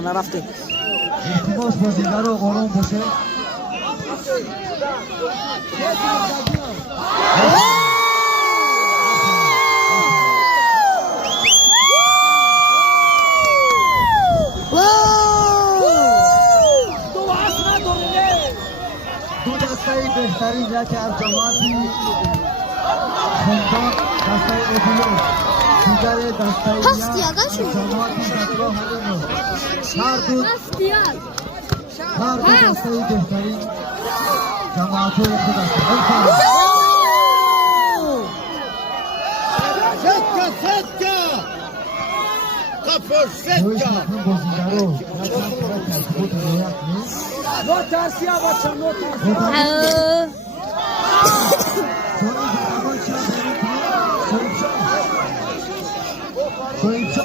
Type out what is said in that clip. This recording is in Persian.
نرفته التماس بازیگر رو آروم باشه دو دسته بهترین یک از جماعتی خاندان دسته ابولوس دیگر دسته یک از جماعتی زدگاه حلیموس هر دو دسته بهترین جماعت های خود است رویش مطمئن بازیگر رو خود رویت نیست Soyunca,